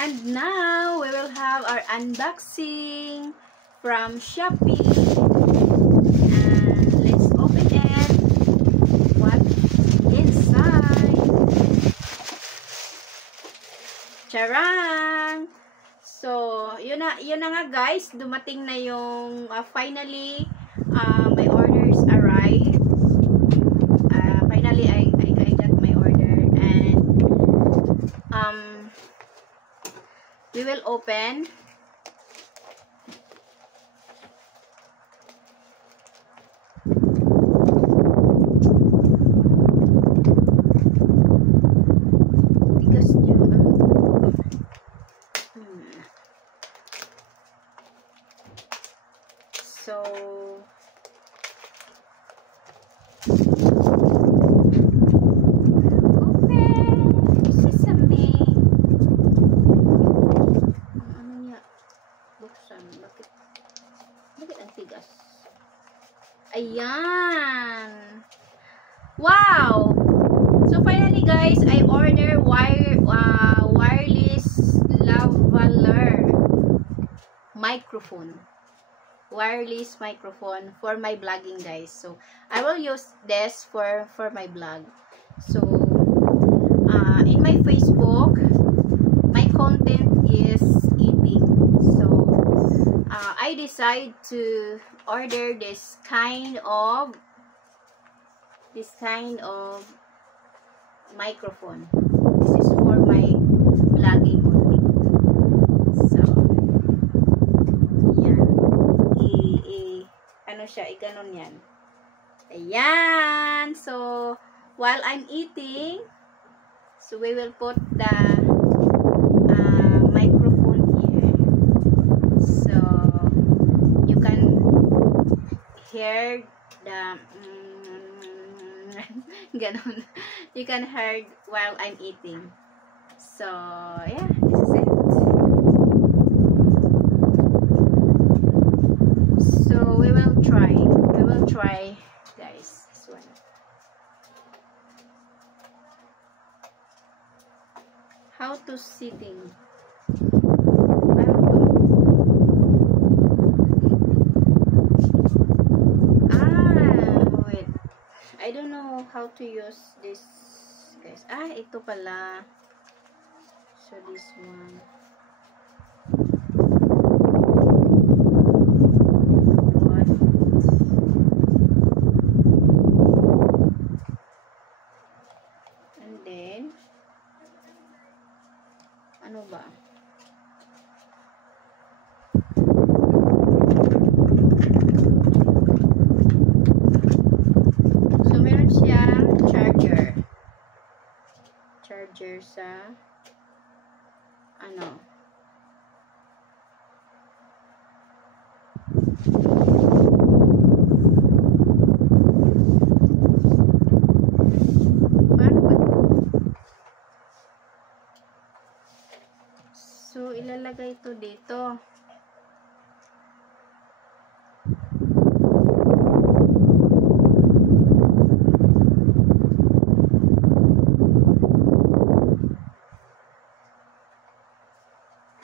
And now, we will have our unboxing from Shopee. And let's open it. What's inside? Charang! So, yun na nga guys. Dumating na yung finally, my orders arrived. Finally, I got my order. And we will open. Because so bakit ang tigas? Ayan! Wow! So finally guys, I order wireless lavalier microphone. Wireless microphone for my vlogging guys. So I will use this for my vlog. So in my Facebook, my content is eating. So I decide to order this kind of microphone. This is for my vlogging only. So yan. Ano siya, iganon yan. Ayan. So while I'm eating, so we will put the microphone here. So you can hear the ganon. You can hear while I'm eating. So yeah, this is it. So we will try guys this one. How to sitting. Wait. I don't know how to use this, guys. Ito pala. So this one. And then ano ba? So meron siyang charger sa ano, paano ba ito? So ilalagay ito dito.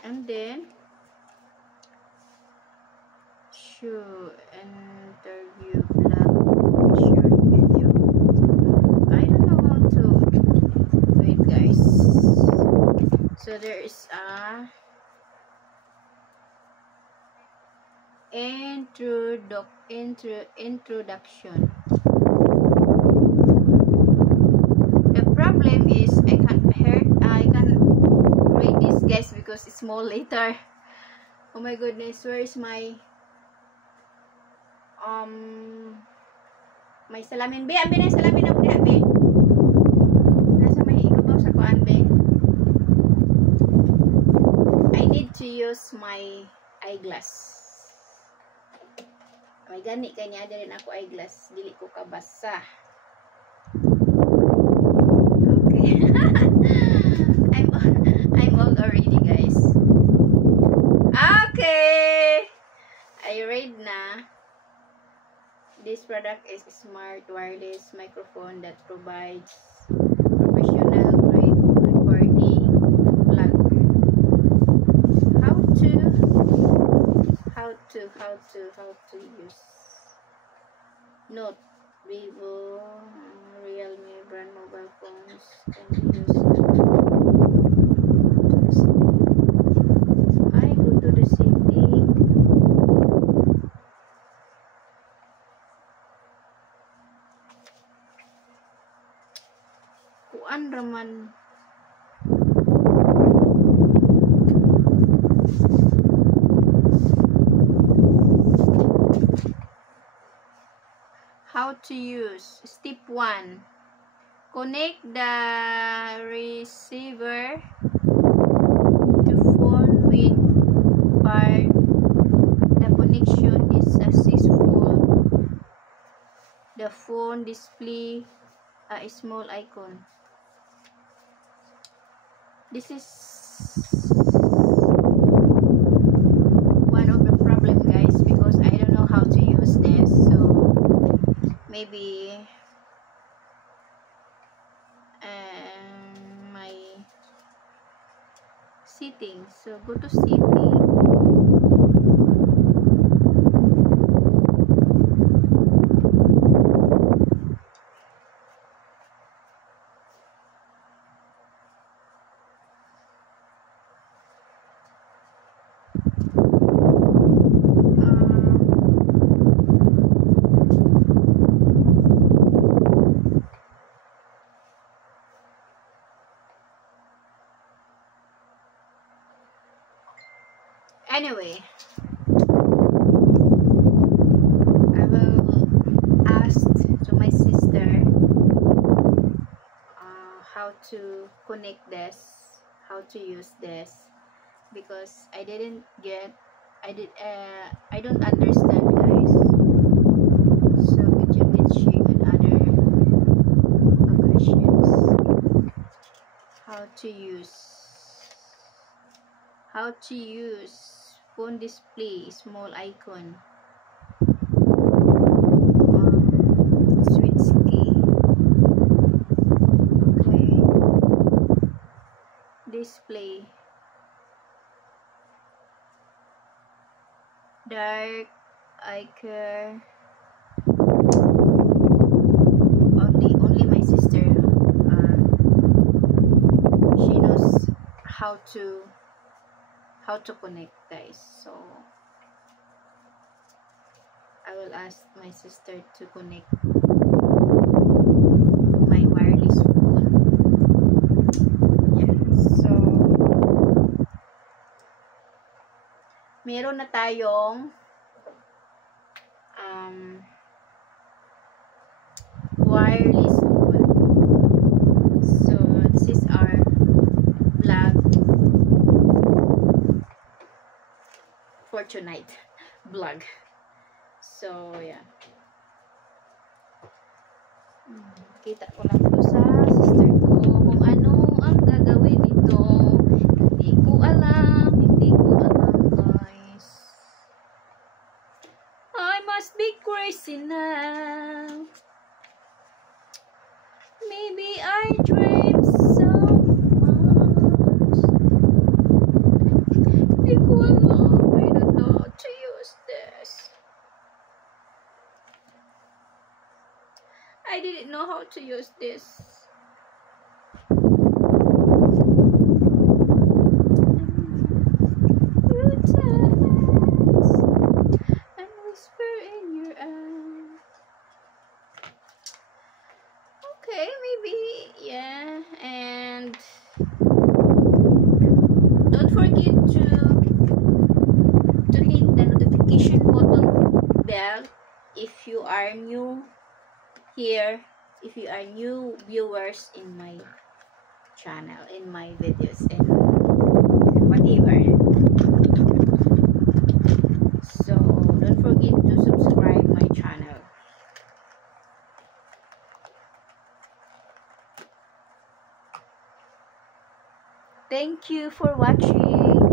And then show interview vlog short video. I don't know how to wait guys. So there is a introduction. The problem is I can read this guys because it's small later. Oh my goodness, where is my may salamin be? Ambi na salamin ako diha be. Nasa may ibabaw sa kuan be. I need to use my eyeglass. May gani kanya din ako eyeglass, dili ko kabasa. Okay. I'm old already, guys. Okay. I read na. This product is a smart wireless microphone that provides professional grade recording plug. how to use. Note, Vivo, Realme brand mobile phones can be used. I go to the city. Kuan raman. How to use. Step 1. Connect the receiver to phone with part. The connection is successful. The phone display a small icon. This is one of the problem, guys, because I don't know how to use this. So maybe my settings. So go to settings. Anyway, I will ask to my sister how to connect this, how to use this, because I don't understand, guys. So video glitching and other questions. How to use phone display small icon. Switch key. Okay. Display. Dark icon. Only my sister. She knows how to connect, guys. So I will ask my sister to connect my wireless phone. Yeah. So meron na tayong wireless phone. So this is our vlog for tonight. Vlog. So yeah. Kita ko lang to sa sister ko kung ano ang gagawin dito. Hindi ko alam, guys. I must be crazy now. Maybe I dream so much. Hindi ko alam. I don't know how to use this. I didn't know how to use this. And whisper in your eye. Okay, maybe, yeah. And don't forget to hit the notification button bell if you are new here, if you are new viewers in my channel, in my videos, and whatever. So don't forget to subscribe my channel. Thank you for watching.